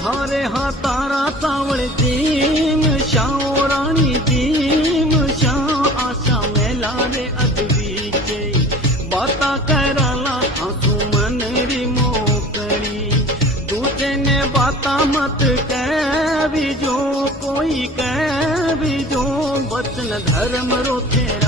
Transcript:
थारे हा तारा सावण जीम शाओ रानी जीम शाओ आशा मेला रे अदबीचे बाता कराला आंसू मन री मोकड़ी दूजे ने बाता मत कह भी जो कोई कह भी जो वचन धर्म रो थे